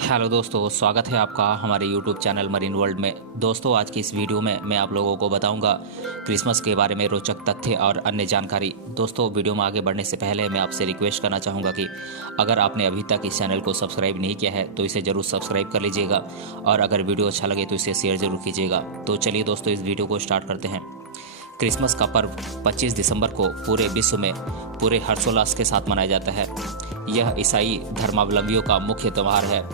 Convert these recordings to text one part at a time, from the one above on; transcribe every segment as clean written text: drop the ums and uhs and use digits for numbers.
Hello दोस्तों, स्वागत है आपका हमारे YouTube चैनल मरीन वर्ल्ड में। दोस्तों, आज की इस वीडियो में मैं आप लोगों को बताऊंगा क्रिसमस के बारे में रोचक तथ्य और अन्य जानकारी। दोस्तों, वीडियो में आगे बढ़ने से पहले मैं आपसे रिक्वेस्ट करना चाहूँगा कि अगर आपने अभी तक इस चैनल को सब्सक्राइब नहीं किया है तो इसे ज़रूर सब्सक्राइब कर लीजिएगा और अगर वीडियो अच्छा लगे तो इसे शेयर ज़रूर कीजिएगा। तो चलिए दोस्तों, इस वीडियो को स्टार्ट करते हैं। क्रिसमस का पर्व 25 दिसंबर को पूरे विश्व में पूरे हर्षोल्लास के साथ मनाया जाता है। यह ईसाई धर्मावलंबियों का मुख्य त्यौहार है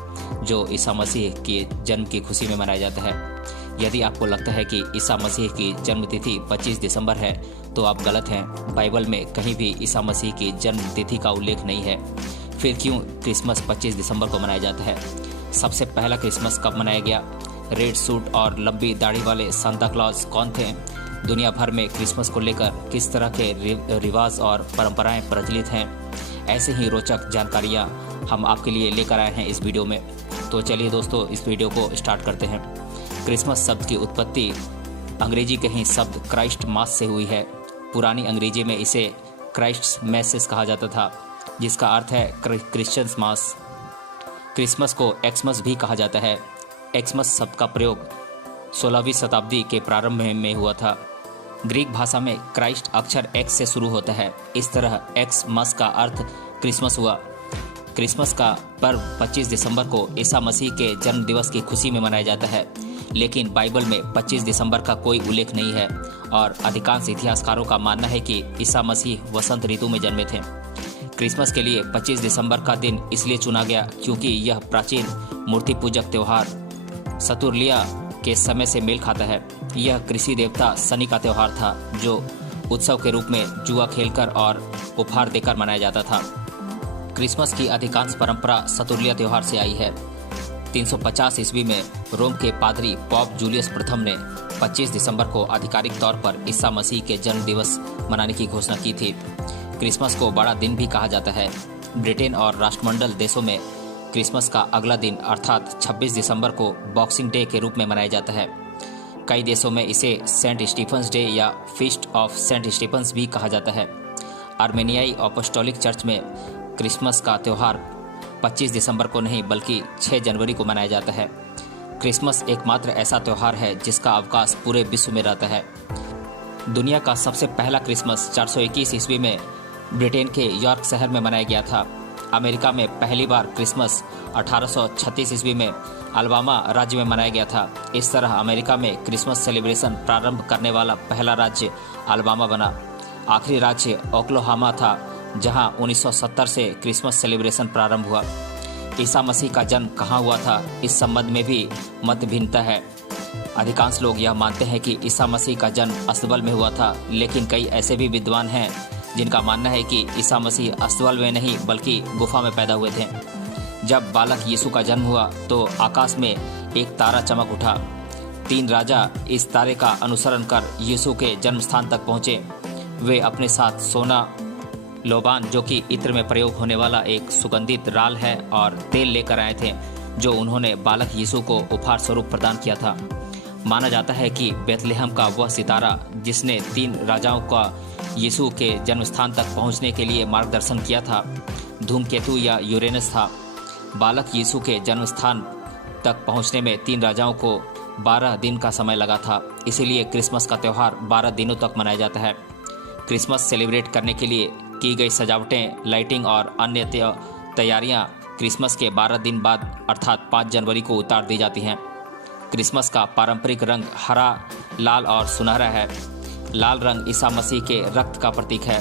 जो ईसा मसीह के जन्म की खुशी में मनाया जाता है। यदि आपको लगता है कि ईसा मसीह की जन्म तिथि 25 दिसंबर है तो आप गलत हैं। बाइबल में कहीं भी ईसा मसीह की जन्म तिथि का उल्लेख नहीं है। फिर क्यों क्रिसमस 25 दिसंबर को मनाया जाता है? सबसे पहला क्रिसमस कब मनाया गया? रेड सूट और लंबी दाढ़ी वाले सांता क्लॉज कौन थे? दुनिया भर में क्रिसमस को लेकर किस तरह के रिवाज और परंपराएं प्रचलित हैं? ऐसे ही रोचक जानकारियां हम आपके लिए लेकर आए हैं इस वीडियो में। तो चलिए दोस्तों, इस वीडियो को स्टार्ट करते हैं। क्रिसमस शब्द की उत्पत्ति अंग्रेजी के ही शब्द क्राइस्ट मास से हुई है। पुरानी अंग्रेजी में इसे क्राइस्ट मैसेस कहा जाता था, जिसका अर्थ है क्रिश्चियंस मास। क्रिसमस को एक्समस भी कहा जाता है। एक्समस शब्द का प्रयोग 16वीं शताब्दी के प्रारंभ में हुआ था। ग्रीक भाषा में क्राइस्ट अक्षर एक्स से शुरू होता है। इस तरह एक्स मस का अर्थ क्रिसमस हुआ। क्रिसमस का पर्व 25 दिसंबर को ईसा मसीह के जन्म दिवस की खुशी में मनाया जाता है, लेकिन बाइबल में 25 दिसंबर का कोई उल्लेख नहीं है और अधिकांश इतिहासकारों का मानना है कि ईसा मसीह वसंत ऋतु में जन्मे थे। क्रिसमस के लिए 25 दिसंबर का दिन इसलिए चुना गया क्योंकि यह प्राचीन मूर्ति पूजक त्यौहार सतुर्लिया के समय से मेल खाता है। यह कृषि देवता शनि का त्यौहार था जो उत्सव के रूप में जुआ खेलकर और उपहार देकर मनाया जाता था। क्रिसमस की अधिकांश परंपरा सतुर्लिया त्यौहार से आई है। 350 ईस्वी में रोम के पादरी पॉप जूलियस प्रथम ने 25 दिसंबर को आधिकारिक तौर पर ईसा मसीह के जन्म दिवस मनाने की घोषणा की थी। क्रिसमस को बड़ा दिन भी कहा जाता है। ब्रिटेन और राष्ट्रमंडल देशों में क्रिसमस का अगला दिन अर्थात 26 दिसंबर को बॉक्सिंग डे के रूप में मनाया जाता है। कई देशों में इसे सेंट स्टीफन्स डे या फीस्ट ऑफ सेंट स्टीफन्स भी कहा जाता है। आर्मेनियाई अपोस्टोलिक चर्च में क्रिसमस का त्यौहार 25 दिसंबर को नहीं बल्कि 6 जनवरी को मनाया जाता है। क्रिसमस एकमात्र ऐसा त्यौहार है जिसका अवकाश पूरे विश्व में रहता है। दुनिया का सबसे पहला क्रिसमस 421 ईस्वी में ब्रिटेन के यॉर्क शहर में मनाया गया था। अमेरिका में पहली बार क्रिसमस 1836 ईस्वी में अलाबामा राज्य में मनाया गया था। इस तरह अमेरिका में क्रिसमस सेलिब्रेशन प्रारंभ करने वाला पहला राज्य अलाबामा बना। आखिरी राज्य ओक्लाहोमा था जहां 1970 से क्रिसमस सेलिब्रेशन प्रारंभ हुआ। ईसा मसीह का जन्म कहां हुआ था, इस संबंध में भी मत भिन्नता है। अधिकांश लोग यह मानते हैं कि ईसा मसीह का जन्म अस्तबल में हुआ था, लेकिन कई ऐसे भी विद्वान हैं जिनका मानना है कि ईसा मसीह अस्तबल में नहीं बल्कि गुफा में पैदा हुए थे। जब बालक यीशु का जन्म हुआ तो आकाश में एक तारा चमक उठा। 3 राजा इस तारे का अनुसरण कर यीशु के जन्म स्थान तक पहुंचे। वे अपने साथ सोना, लोबान जो कि इत्र में प्रयोग होने वाला एक सुगंधित राल है, और तेल लेकर आए थे जो उन्होंने बालक यीशु को उपहार स्वरूप प्रदान किया था। माना जाता है कि बेथलेहम का वह सितारा जिसने 3 राजाओं का यीशु के जन्म स्थान तक पहुंचने के लिए मार्गदर्शन किया था, धूमकेतु या यूरेनस था। बालक यीशु के जन्म स्थान तक पहुंचने में 3 राजाओं को 12 दिन का समय लगा था। इसीलिए क्रिसमस का त्यौहार 12 दिनों तक मनाया जाता है। क्रिसमस सेलिब्रेट करने के लिए की गई सजावटें, लाइटिंग और अन्य तैयारियां क्रिसमस के 12 दिन बाद अर्थात 5 जनवरी को उतार दी जाती हैं। क्रिसमस का पारंपरिक रंग हरा, लाल और सुनहरा है। लाल रंग ईसा मसीह के रक्त का प्रतीक है।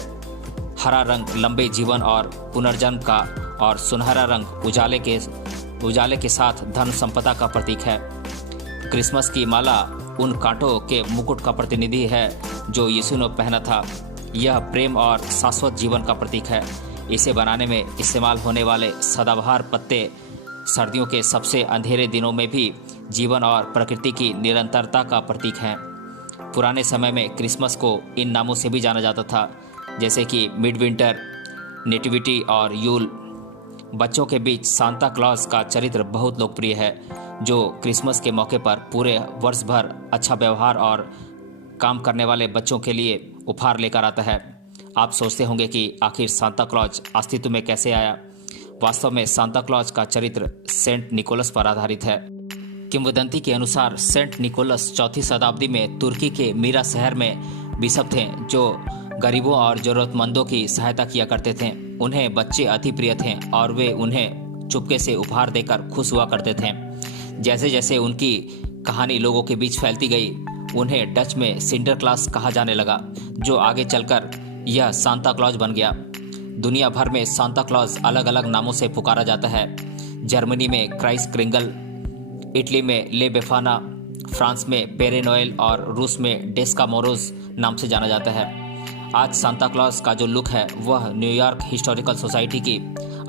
हरा रंग लंबे जीवन और पुनर्जन्म का, और सुनहरा रंग उजाले के साथ धन संपदा का प्रतीक है। क्रिसमस की माला उन कांटों के मुकुट का प्रतिनिधि है जो यीशु ने पहना था। यह प्रेम और शाश्वत जीवन का प्रतीक है। इसे बनाने में इस्तेमाल होने वाले सदाबहार पत्ते सर्दियों के सबसे अंधेरे दिनों में भी जीवन और प्रकृति की निरंतरता का प्रतीक हैं। पुराने समय में क्रिसमस को इन नामों से भी जाना जाता था, जैसे कि मिडविंटर, नेटिविटी और यूल। बच्चों के बीच सांता क्लॉज का चरित्र बहुत लोकप्रिय है, जो क्रिसमस के मौके पर पूरे वर्ष भर अच्छा व्यवहार और काम करने वाले बच्चों के लिए उपहार लेकर आता है। आप सोचते होंगे कि आखिर सांता क्लॉज अस्तित्व में कैसे आया। वास्तव में सांता क्लॉज का चरित्र सेंट निकोलस पर आधारित है। किंवदंती के अनुसार सेंट निकोलस 4वीं शताब्दी में तुर्की के मीरा शहर में बिशप थे, जो गरीबों और जरूरतमंदों की सहायता किया करते थे। उन्हें बच्चे अति प्रिय थे और वे उन्हें चुपके से उपहार देकर खुश हुआ करते थे। जैसे जैसे उनकी कहानी लोगों के बीच फैलती गई, उन्हें डच में सिंटरक्लास कहा जाने लगा, जो आगे चलकर यह सांता क्लॉज बन गया। दुनिया भर में सांता क्लॉज अलग अलग नामों से पुकारा जाता है। जर्मनी में क्राइस क्रिंगल, इटली में ले बेफाना, फ्रांस में पेरे नोएल और रूस में डेस्का मोरोज नाम से जाना जाता है। आज सांता क्लॉज का जो लुक है वह न्यूयॉर्क हिस्टोरिकल सोसाइटी की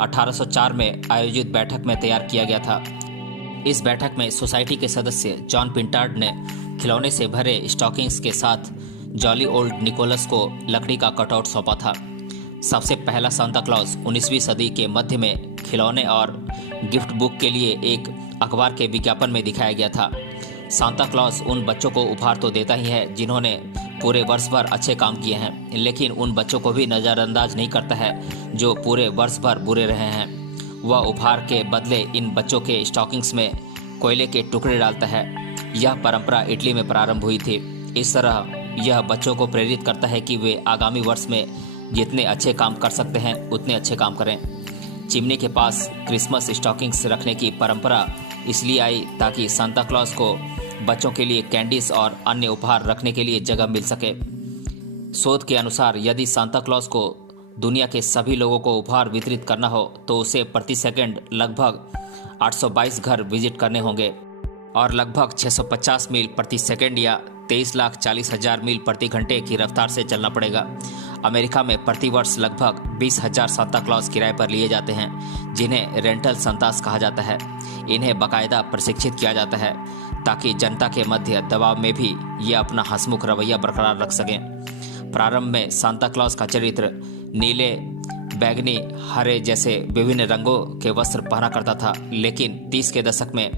1804 में आयोजित बैठक में तैयार किया गया था। इस बैठक में सोसाइटी के सदस्य जॉन पिंटार्ड ने खिलौने से भरे स्टॉकिंग्स के साथ जॉली ओल्ड निकोलस को लकड़ी का कटआउट सौंपा था। सबसे पहला सांता क्लॉज 19वीं सदी के मध्य में खिलौने और गिफ्ट बुक के लिए एक अखबार के विज्ञापन में दिखाया गया था। सांता क्लॉज उन बच्चों को उपहार तो देता ही है जिन्होंने पूरे वर्ष भर अच्छे काम किए हैं, लेकिन उन बच्चों को भी नज़रअंदाज नहीं करता है जो पूरे वर्ष भर बुरे रहे हैं। वह उपहार के बदले इन बच्चों के स्टॉकिंग्स में कोयले के टुकड़े डालता है। यह परंपरा इटली में प्रारंभ हुई थी। इस तरह यह बच्चों को प्रेरित करता है कि वे आगामी वर्ष में जितने अच्छे काम कर सकते हैं उतने अच्छे काम करें। चिमनी के पास क्रिसमस स्टॉकिंग्स रखने की परंपरा इसलिए आई ताकि सांता क्लॉज को बच्चों के लिए कैंडीज और अन्य उपहार रखने के लिए जगह मिल सके। शोध के अनुसार यदि सांता क्लॉज को दुनिया के सभी लोगों को उपहार वितरित करना हो तो उसे प्रति सेकंड लगभग 822 घर विजिट करने होंगे और लगभग 650 मील प्रति सेकंड या 23,40,000 मील प्रति घंटे की रफ्तार से चलना पड़ेगा। अमेरिका में प्रति वर्ष लगभग 20,000 सांता क्लॉज किराए पर लिए जाते हैं, जिन्हें रेंटल सांतास कहा जाता है। इन्हें बाकायदा प्रशिक्षित किया जाता है ताकि जनता के मध्य दबाव में भी ये अपना हंसमुख रवैया बरकरार रख सकें। प्रारंभ में सांता क्लॉज का चरित्र नीले, बैगनी, हरे जैसे विभिन्न रंगों के वस्त्र पहना करता था, लेकिन 30 के दशक में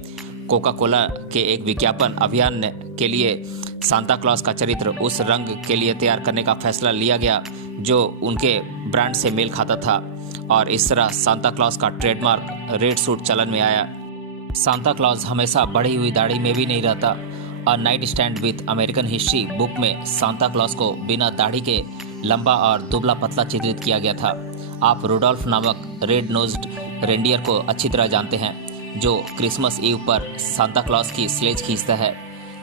कोका कोला के एक विज्ञापन अभियान के लिए सांता क्लॉज का चरित्र उस रंग के लिए तैयार करने का फैसला लिया गया जो उनके ब्रांड से मेल खाता था, और इस तरह सांता क्लॉज का ट्रेडमार्क रेड सूट चलन में आया। सांता क्लॉज हमेशा बढ़ी हुई दाढ़ी में भी नहीं रहता। A night stand with American history book में सांता क्लॉज को बिना दाढ़ी के लंबा और दुबला पतला चित्रित किया गया था। आप रुडोल्फ नामक रेड नोज्ड रेंडियर को अच्छी तरह जानते हैं, जो क्रिसमस ईव पर सांता क्लॉज की स्लेज खींचता है।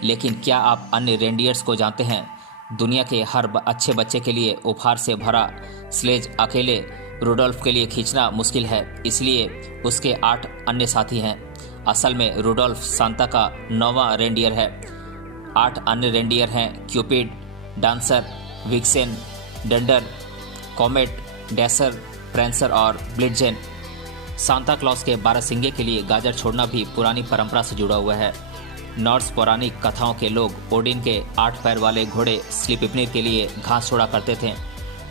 लेकिन क्या आप अन्य रेंडियर्स को जानते हैं? दुनिया के हर अच्छे बच्चे के लिए उपहार से भरा स्लेज अकेले रुडोल्फ के लिए खींचना मुश्किल है, इसलिए उसके 8 अन्य साथी हैं। असल में रुडोल्फ सांता का 9वां रेंडियर है। 8 अन्य रेंडियर हैं क्यूपिड, डांसर, विक्सेन, डंडर, कॉमेट, डैसर, प्रेंसर और ब्लिट्जेन। सांता क्लॉज के 12 सिंगे के लिए गाजर छोड़ना भी पुरानी परंपरा से जुड़ा हुआ है। नॉर्स पौराणिक कथाओं के लोग ओडिन के 8 पैर वाले घोड़े स्लीपिपनिर के लिए घास छोड़ा करते थे।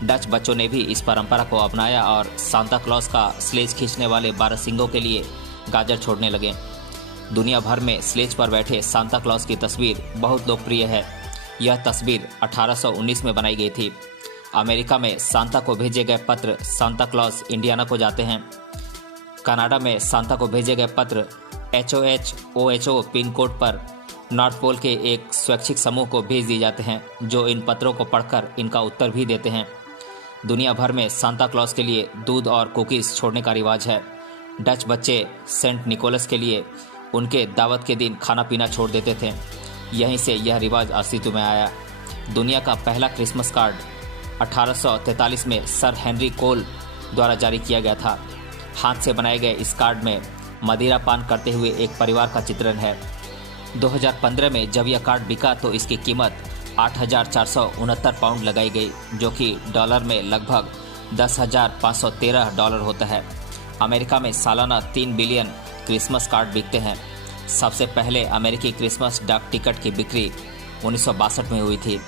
डच बच्चों ने भी इस परंपरा को अपनाया और सांता क्लॉज का स्लेज खींचने वाले 12 सिंगों के लिए गाजर छोड़ने लगे। दुनिया भर में स्लेज पर बैठे सांता क्लॉज की तस्वीर बहुत लोकप्रिय है। यह तस्वीर 1819 में बनाई गई थी। अमेरिका में सांता को भेजे गए पत्र सांता क्लॉज इंडियाना को जाते हैं। कनाडा में सांता को भेजे गए पत्र HOHO पिन कोड पर नॉर्थ पोल के एक स्वैच्छिक समूह को भेज दिए जाते हैं, जो इन पत्रों को पढ़कर इनका उत्तर भी देते हैं। दुनिया भर में सांता क्लॉज के लिए दूध और कुकीज़ छोड़ने का रिवाज है। डच बच्चे सेंट निकोलस के लिए उनके दावत के दिन खाना पीना छोड़ देते थे। यहीं से यह रिवाज अस्तित्व में आया। दुनिया का पहला क्रिसमस कार्ड 1843 में सर हेनरी कोल द्वारा जारी किया गया था। हाथ से बनाए गए इस कार्ड में मदिरा पान करते हुए एक परिवार का चित्रण है। 2015 में जब यह कार्ड बिका तो इसकी कीमत 8,469 पाउंड लगाई गई, जो कि डॉलर में लगभग $10,513 होता है। अमेरिका में सालाना 3 बिलियन क्रिसमस कार्ड बिकते हैं। सबसे पहले अमेरिकी क्रिसमस डाक टिकट की बिक्री 1962 में हुई थी।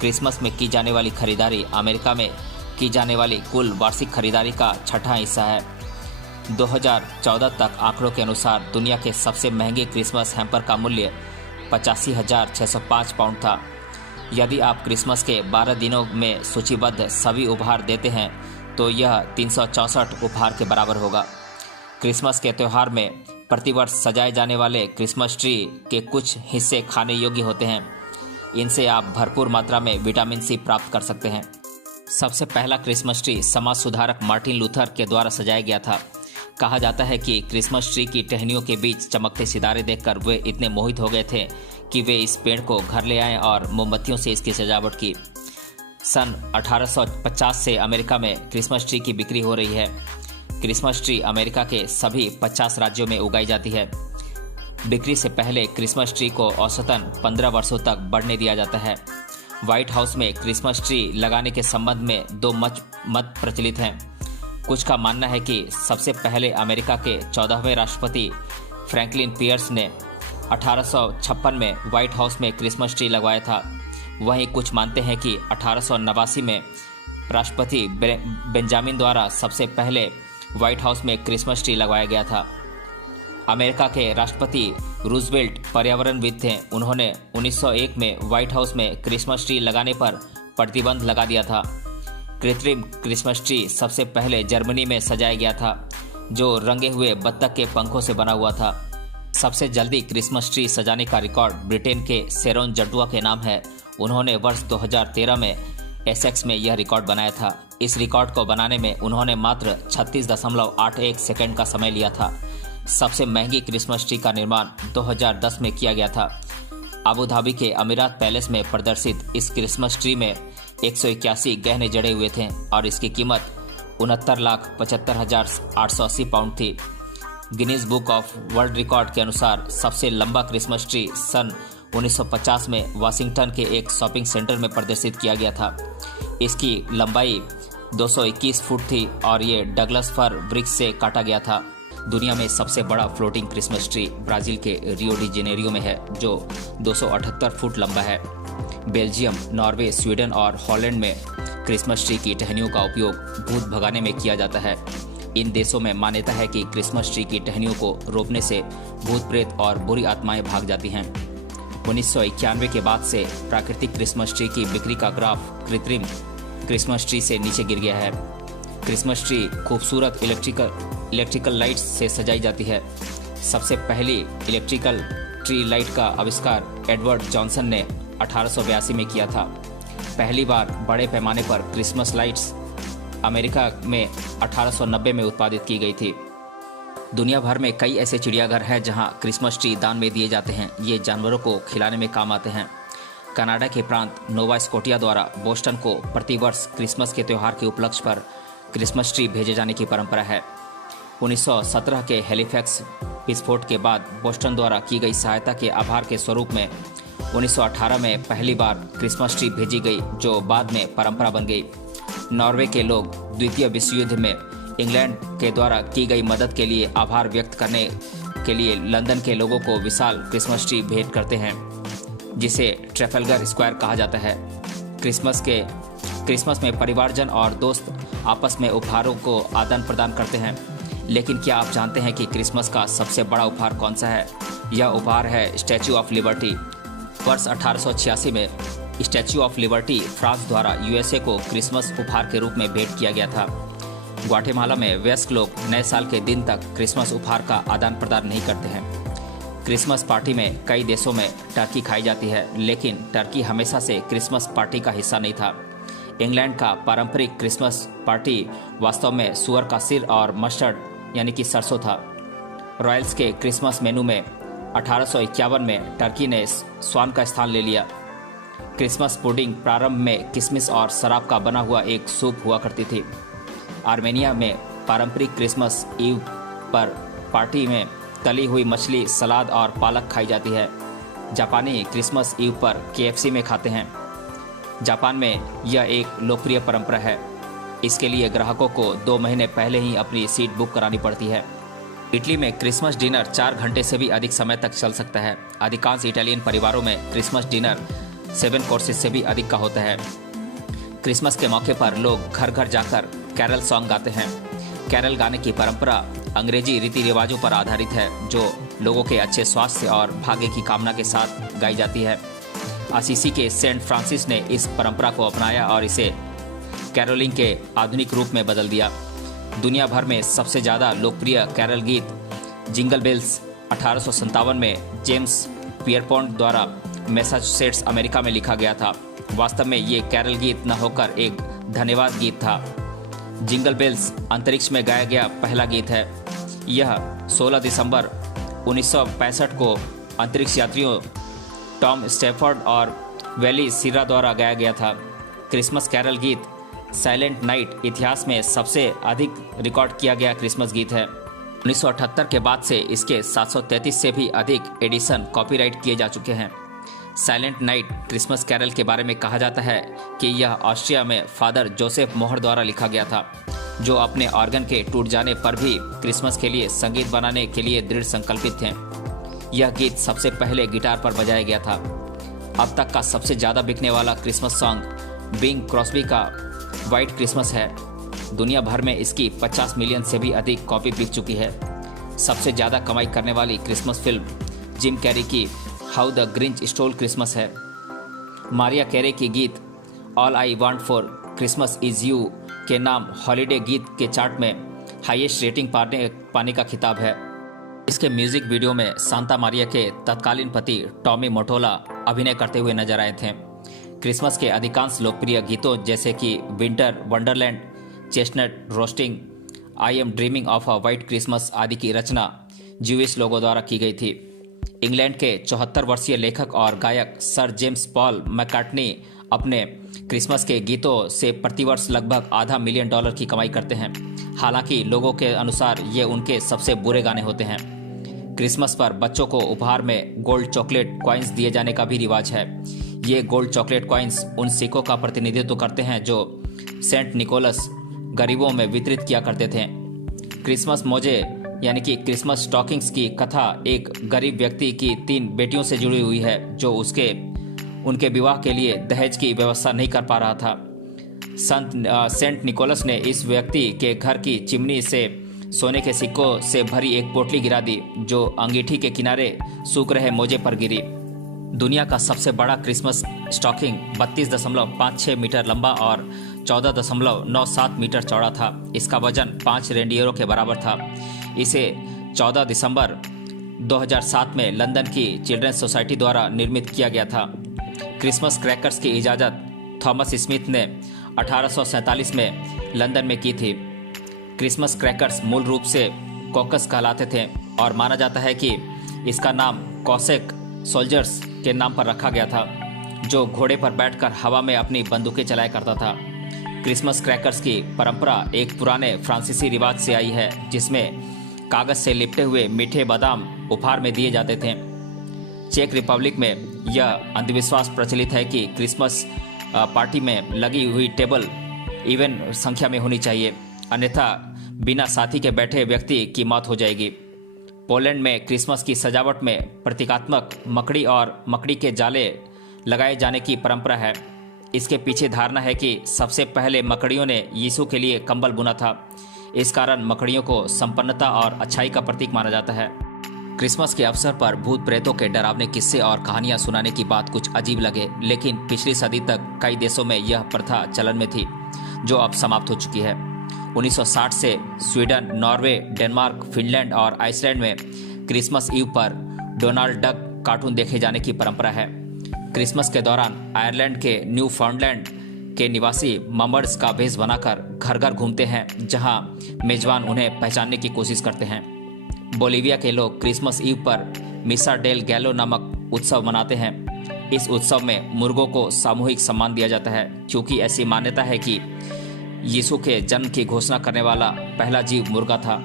क्रिसमस में की जाने वाली खरीदारी अमेरिका में की जाने वाली कुल वार्षिक खरीदारी का 6वां हिस्सा है। 2014 तक आंकड़ों के अनुसार दुनिया के सबसे महंगे क्रिसमस हैम्पर का मूल्य 85,605 पाउंड था। यदि आप क्रिसमस के 12 दिनों में सूचीबद्ध सभी उपहार देते हैं तो यह 364 उपहार के बराबर होगा। क्रिसमस के त्यौहार में प्रतिवर्ष सजाए जाने वाले क्रिसमस ट्री के कुछ हिस्से खाने योग्य होते हैं। इनसे आप भरपूर मात्रा में विटामिन सी प्राप्त कर सकते हैं। सबसे पहला क्रिसमस ट्री समाज सुधारक मार्टिन लूथर के द्वारा सजाया गया था। कहा जाता है कि क्रिसमस ट्री की टहनियों के बीच चमकते सितारे देखकर वे इतने मोहित हो गए थे कि वे इस पेड़ को घर ले आए और मोमबत्तियों से इसकी सजावट की। सन 1850 से अमेरिका में क्रिसमस ट्री की बिक्री हो रही है। क्रिसमस ट्री अमेरिका के सभी 50 राज्यों में उगाई जाती है। बिक्री से पहले क्रिसमस ट्री को औसतन 15 वर्षों तक बढ़ने दिया जाता है। व्हाइट हाउस में क्रिसमस ट्री लगाने के संबंध में दो मत प्रचलित हैं। कुछ का मानना है कि सबसे पहले अमेरिका के 14वें राष्ट्रपति फ्रैंकलिन पियर्स ने 1856 में व्हाइट हाउस में क्रिसमस ट्री लगवाया था। वहीं कुछ मानते हैं कि 1889 में राष्ट्रपति बेंजामिन द्वारा सबसे पहले व्हाइट हाउस में क्रिसमस ट्री लगवाया गया था। अमेरिका के राष्ट्रपति रूजवेल्ट पर्यावरणविद थे। उन्होंने 1901 में व्हाइट हाउस में क्रिसमस ट्री लगाने पर प्रतिबंध लगा दिया था। कृत्रिम क्रिसमस ट्री सबसे पहले जर्मनी में सजाया गया था, जो रंगे हुए बत्तख के पंखों से बना हुआ था। सबसे जल्दी क्रिसमस ट्री सजाने का रिकॉर्ड ब्रिटेन के सेरोन जडुआ के नाम है। उन्होंने वर्ष 2013 में एसेक्स में यह रिकॉर्ड बनाया था। इस रिकॉर्ड को बनाने में उन्होंने मात्र 36.81 सेकंड का समय लिया था। सबसे महंगी क्रिसमस ट्री का निर्माण 2010 में किया गया था। अबू धाबी के अमीरात पैलेस में प्रदर्शित इस क्रिसमस ट्री में 181 गहने जड़े हुए थे और इसकी कीमत 69,75,880 पाउंड थी। Guinness book of world record के अनुसार सबसे लंबा क्रिसमस ट्री सन 1950 में वाशिंगटन के एक शॉपिंग सेंटर में प्रदर्शित किया गया था। इसकी लंबाई 221 फुट थी और ये डगलस फर वृक्ष से काटा गया था। दुनिया में सबसे बड़ा फ्लोटिंग क्रिसमस ट्री ब्राजील के रियो डी जेनेरियो में है, जो 278 फुट लंबा है। बेल्जियम, नॉर्वे, स्वीडन और हॉलैंड में क्रिसमस ट्री की टहनियों का उपयोग भूत भगाने में किया जाता है। इन देशों में मान्यता है कि क्रिसमस ट्री की टहनियों को रोपने से भूत प्रेत और बुरी आत्माएं भाग जाती हैं। 1991 के बाद से प्राकृतिक क्रिसमस ट्री की बिक्री का ग्राफ कृत्रिम क्रिसमस ट्री से नीचे गिर गया है। क्रिसमस ट्री खूबसूरत इलेक्ट्रिकल लाइट्स से सजाई जाती है। सबसे पहली इलेक्ट्रिकल ट्री लाइट का आविष्कार एडवर्ड जॉनसन ने 1882 में किया था। पहली बार बड़े पैमाने पर क्रिसमस लाइट्स अमेरिका में 1890 में उत्पादित की गई थी। दुनिया भर में कई ऐसे चिड़ियाघर हैं जहां क्रिसमस ट्री दान में दिए जाते हैं। ये जानवरों को खिलाने में काम आते हैं। कनाडा के प्रांत नोवा स्कोटिया द्वारा बोस्टन को प्रतिवर्ष क्रिसमस के त्यौहार के उपलक्ष्य पर क्रिसमस ट्री भेजे जाने की परंपरा है। 1917 के हैलिफैक्स विस्फोट के बाद बोस्टन द्वारा की गई सहायता के आभार के स्वरूप में 1918 में पहली बार क्रिसमस ट्री भेजी गई, जो बाद में परंपरा बन गई। नॉर्वे के लोग द्वितीय विश्व युद्ध में इंग्लैंड के द्वारा की गई मदद के लिए आभार व्यक्त करने के लिए लंदन के लोगों को विशाल क्रिसमस ट्री भेंट करते हैं, जिसे ट्रेफल्गर स्क्वायर कहा जाता है। क्रिसमस में परिवारजन और दोस्त आपस में उपहारों को आदान प्रदान करते हैं। लेकिन क्या आप जानते हैं कि क्रिसमस का सबसे बड़ा उपहार कौन सा है? यह उपहार है स्टैच्यू ऑफ लिबर्टी। वर्ष 1886 में स्टैच्यू ऑफ लिबर्टी फ्रांस द्वारा यूएसए को क्रिसमस उपहार के रूप में भेंट किया गया था। ग्वाटेमाला में वयस्क लोग नए साल के दिन तक क्रिसमस उपहार का आदान प्रदान नहीं करते हैं। क्रिसमस पार्टी में कई देशों में टर्की खाई जाती है, लेकिन टर्की हमेशा से क्रिसमस पार्टी का हिस्सा नहीं था। इंग्लैंड का पारंपरिक क्रिसमस पार्टी वास्तव में सुअर का सिर और मस्टर्ड यानी कि सरसों था। रॉयल्स के क्रिसमस मेनू में 1851 में टर्की ने स्वान का स्थान ले लिया। क्रिसमस पुडिंग प्रारंभ में किशमिश और शराब का बना हुआ एक सूप हुआ करती थी। आर्मेनिया में पारंपरिक क्रिसमस ईव पर पार्टी में तली हुई मछली, सलाद और पालक खाई जाती है। जापानी क्रिसमस ईव पर KFC में खाते हैं। जापान में यह एक लोकप्रिय परंपरा है। इसके लिए ग्राहकों को 2 महीने पहले ही अपनी सीट बुक करानी पड़ती है। इटली में क्रिसमस डिनर 4 घंटे से भी अधिक समय तक चल सकता है। अधिकांश इटालियन परिवारों में क्रिसमस डिनर 7 कोर्सेज से भी अधिक का होता है। क्रिसमस के मौके पर लोग घर घर जाकर कैरल सॉन्ग गाते हैं। कैरल गाने की परंपरा अंग्रेजी रीति रिवाजों पर आधारित है, जो लोगों के अच्छे स्वास्थ्य और भाग्य की कामना के साथ गाई जाती है। असीसी के सेंट फ्रांसिस ने इस परंपरा को अपनाया और इसे कैरोलिंग के आधुनिक रूप में बदल दिया। दुनिया भर में सबसे ज़्यादा लोकप्रिय कैरल गीत जिंगल बेल्स 1857 में जेम्स पियरपॉन्ट द्वारा मैसाचुसेट्स अमेरिका में लिखा गया था। वास्तव में ये कैरल गीत न होकर एक धन्यवाद गीत था। जिंगल बेल्स अंतरिक्ष में गाया गया पहला गीत है। यह 16 दिसंबर 1965 को अंतरिक्ष यात्रियों टॉम स्टैफोर्ड और वैली सीरा द्वारा गाया गया था। क्रिसमस कैरल गीत साइलेंट नाइट इतिहास में सबसे अधिक रिकॉर्ड किया गया क्रिसमस गीत है। 1978 के बाद से इसके 733 से भी अधिक एडिशन कॉपीराइट किए जा चुके हैं। साइलेंट नाइट क्रिसमस कैरल के बारे में कहा जाता है कि यह ऑस्ट्रिया में फादर जोसेफ मोहर द्वारा लिखा गया था, जो अपने ऑर्गन के टूट जाने पर भी क्रिसमस के लिए संगीत बनाने के लिए दृढ़ संकल्पित थे। यह गीत सबसे पहले गिटार पर बजाया गया था। अब तक का सबसे ज़्यादा बिकने वाला क्रिसमस सॉन्ग बिंग क्रॉस्बी का व्हाइट क्रिसमस है। दुनिया भर में इसकी 50 मिलियन से भी अधिक कॉपी बिक चुकी है। सबसे ज़्यादा कमाई करने वाली क्रिसमस फिल्म जिम कैरी की how the Grinch stole Christmas है। मारिया कैरे की गीत all I want for Christmas is you के नाम हॉलीडे गीत के चार्ट में हाईएस्ट रेटिंग पाने का खिताब है। इसके म्यूजिक वीडियो में सांता मारिया के तत्कालीन पति टॉमी मोटोला अभिनय करते हुए नजर आए थे। क्रिसमस के अधिकांश लोकप्रिय गीतों जैसे कि winter Wonderland, chestnut roasting, I am dreaming of a white Christmas आदि की रचना ज्यूइश लोगों द्वारा की गई थी। इंग्लैंड के 74 वर्षीय लेखक और गायक सर जेम्स पॉल मैकार्टनी अपने क्रिसमस के गीतों से प्रतिवर्ष लगभग $500,000 की कमाई करते हैं। हालांकि लोगों के अनुसार ये उनके सबसे बुरे गाने होते हैं। क्रिसमस पर बच्चों को उपहार में गोल्ड चॉकलेट कॉइन्स दिए जाने का भी रिवाज है। ये गोल्ड चॉकलेट कॉइन्स उन सिक्कों का प्रतिनिधित्व करते हैं जो सेंट निकोलस गरीबों में वितरित किया करते थे। क्रिसमस मोजे यानी कि क्रिसमस स्टॉकिंग्स की कथा एक गरीब व्यक्ति की 3 बेटियों से जुड़ी हुई है जो उनके विवाह के लिए दहेज की व्यवस्था नहीं कर पा रहा था। सेंट निकोलस ने इस व्यक्ति के घर की चिमनी से सोने के सिक्कों से भरी एक पोटली गिरा दी, जो अंगीठी के किनारे सूख रहे मोजे पर गिरी। दुनिया का सबसे बड़ा क्रिसमस स्टॉकिंग 32.56 मीटर लंबा और 14.97 मीटर चौड़ा था। इसका वजन 5 रेंडियरों के बराबर था। इसे 14 दिसंबर 2007 में लंदन की चिल्ड्रंस सोसाइटी द्वारा निर्मित किया गया था। क्रिसमस क्रैकर्स की इजाज़त थॉमस स्मिथ ने 1847 में लंदन में की थी। क्रिसमस क्रैकर्स मूल रूप से कॉकस कहलाते थे और माना जाता है कि इसका नाम कॉसेक सोल्जर्स के नाम पर रखा गया था, जो घोड़े पर बैठकर हवा में अपनी बंदूकें चलाया करता था। क्रिसमस क्रैकर्स की परंपरा एक पुराने फ्रांसीसी रिवाज से आई है, जिसमें कागज से लिपटे हुए मीठे बादाम उपहार में दिए जाते थे। चेक रिपब्लिक में यह अंधविश्वास प्रचलित है कि क्रिसमस पार्टी में लगी हुई टेबल इवन संख्या में होनी चाहिए, अन्यथा बिना साथी के बैठे व्यक्ति की मौत हो जाएगी। पोलैंड में क्रिसमस की सजावट में प्रतीकात्मक मकड़ी और मकड़ी के जाले लगाए जाने की परंपरा है। इसके पीछे धारणा है कि सबसे पहले मकड़ियों ने यीशु के लिए कंबल बुना था। इस कारण मकड़ियों को संपन्नता और अच्छाई का प्रतीक माना जाता है। क्रिसमस के अवसर पर भूत प्रेतों के डरावने किस्से और कहानियां सुनाने की बात कुछ अजीब लगे, लेकिन पिछली सदी तक कई देशों में यह प्रथा चलन में थी, जो अब समाप्त हो चुकी है। 1960 से स्वीडन, नॉर्वे, डेनमार्क, फिनलैंड और आइसलैंड में क्रिसमस ईव पर डोनाल्ड डक कार्टून देखे जाने की परंपरा है। क्रिसमस के दौरान आयरलैंड के न्यू फाउंडलैंड के निवासी ममर्स का भेष बनाकर घर घर घूमते हैं, जहां मेजबान उन्हें पहचानने की कोशिश करते हैं। बोलिविया के लोग क्रिसमस ईव पर मिसा डेल गैलो नामक उत्सव मनाते हैं। इस उत्सव में मुर्गों को सामूहिक सम्मान दिया जाता है, क्योंकि ऐसी मान्यता है कि यीशु के जन्म की घोषणा करने वाला पहला जीव मुर्गा था।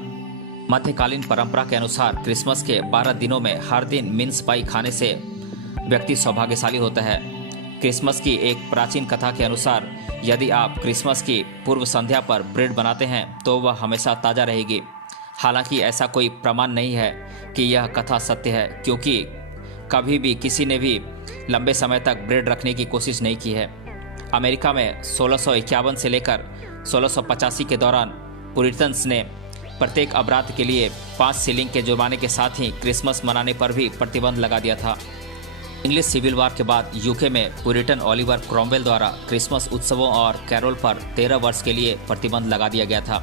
मध्यकालीन परंपरा के अनुसार क्रिसमस के 12 दिनों में हर दिन मिन्स पाई खाने से व्यक्ति सौभाग्यशाली होता है। क्रिसमस की एक प्राचीन कथा के अनुसार यदि आप क्रिसमस की पूर्व संध्या पर ब्रेड बनाते हैं तो वह हमेशा ताज़ा रहेगी। हालांकि ऐसा कोई प्रमाण नहीं है कि यह कथा सत्य है, क्योंकि कभी भी किसी ने भी लंबे समय तक ब्रेड रखने की कोशिश नहीं की है। अमेरिका में 1651 से लेकर 1685 के दौरान पुरिटन्स ने प्रत्येक अपराध के लिए 5 शिलिंग के जुर्माने के साथ ही क्रिसमस मनाने पर भी प्रतिबंध लगा दिया था। इंग्लिश सिविल वॉर के बाद यूके में पुरिटन ओलिवर क्रॉमवेल द्वारा क्रिसमस उत्सवों और कैरोल पर 13 वर्ष के लिए प्रतिबंध लगा दिया गया था।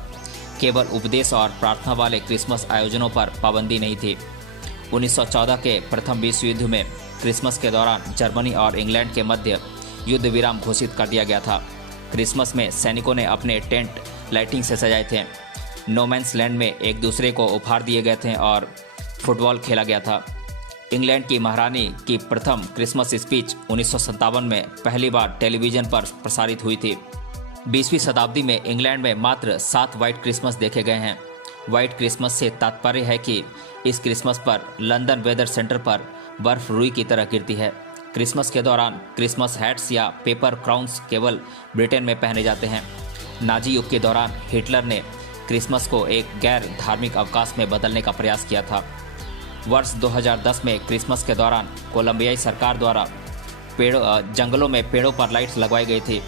केवल उपदेश और प्रार्थना वाले क्रिसमस आयोजनों पर पाबंदी नहीं थी। 1914 के प्रथम विश्व युद्ध में क्रिसमस के दौरान जर्मनी और इंग्लैंड के मध्य युद्ध विराम घोषित कर दिया गया था। क्रिसमस में सैनिकों ने अपने टेंट लाइटिंग से सजाए थे, नो मैंस लैंड में एक दूसरे को उपहार दिए गए थे और फुटबॉल खेला गया था। इंग्लैंड की महारानी की प्रथम क्रिसमस स्पीच 1957 में पहली बार टेलीविजन पर प्रसारित हुई थी। 20वीं शताब्दी में इंग्लैंड में मात्र 7 व्हाइट क्रिसमस देखे गए हैं। व्हाइट क्रिसमस से तात्पर्य है कि इस क्रिसमस पर लंदन वेदर सेंटर पर बर्फ रुई की तरह गिरती है। क्रिसमस के दौरान क्रिसमस हैट्स या पेपर क्राउन्स केवल ब्रिटेन में पहने जाते हैं। नाजी युग के दौरान हिटलर ने क्रिसमस को एक गैर धार्मिक अवकाश में बदलने का प्रयास किया था। वर्ष 2010 में क्रिसमस के दौरान कोलंबियाई सरकार द्वारा जंगलों में पेड़ों पर लाइट्स लगवाई गई थी।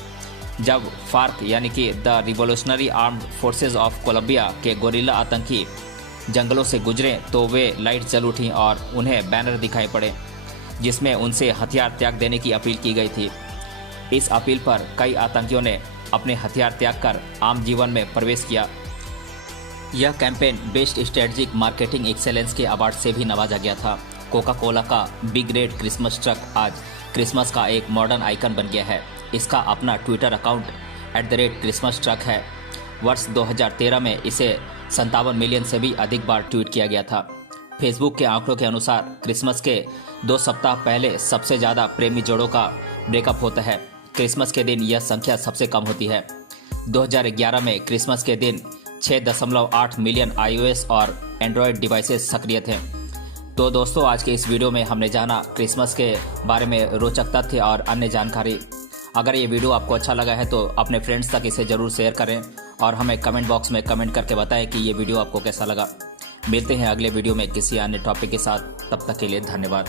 जब फार्क यानी कि the revolutionary armed forces of Colombia के गोरिल्ला आतंकी जंगलों से गुजरे तो वे लाइट जल उठी और उन्हें बैनर दिखाई पड़े जिसमें उनसे हथियार त्याग देने की अपील की गई थी। इस अपील पर कई आतंकियों ने अपने हथियार त्याग कर आम जीवन में प्रवेश किया। यह campaign best strategic marketing excellence के अवार्ड से भी नवाजा गया था। कोका कोला का बिग रेड क्रिसमस ट्रक आज क्रिसमस का एक मॉडर्न आइकन बन गया है। इसका अपना ट्विटर अकाउंट @क्रिसमस ट्रक है। वर्ष 2013 में इसे 57 मिलियन से भी अधिक बार ट्वीट किया गया था। फेसबुक के आंकड़ों के अनुसार क्रिसमस के 2 सप्ताह पहले सबसे ज़्यादा प्रेमी जोड़ों का ब्रेकअप होता है। क्रिसमस के दिन यह संख्या सबसे कम होती है। 2011 में क्रिसमस के दिन 6.8 मिलियन iOS और एंड्रॉयड डिवाइसेस सक्रिय थे। तो दोस्तों, आज के इस वीडियो में हमने जाना क्रिसमस के बारे में रोचक तथ्य और अन्य जानकारी। अगर ये वीडियो आपको अच्छा लगा है तो अपने फ्रेंड्स तक इसे ज़रूर शेयर करें और हमें कमेंट बॉक्स में कमेंट करके बताएं कि ये वीडियो आपको कैसा लगा। मिलते हैं अगले वीडियो में किसी अन्य टॉपिक के साथ। तब तक के लिए धन्यवाद।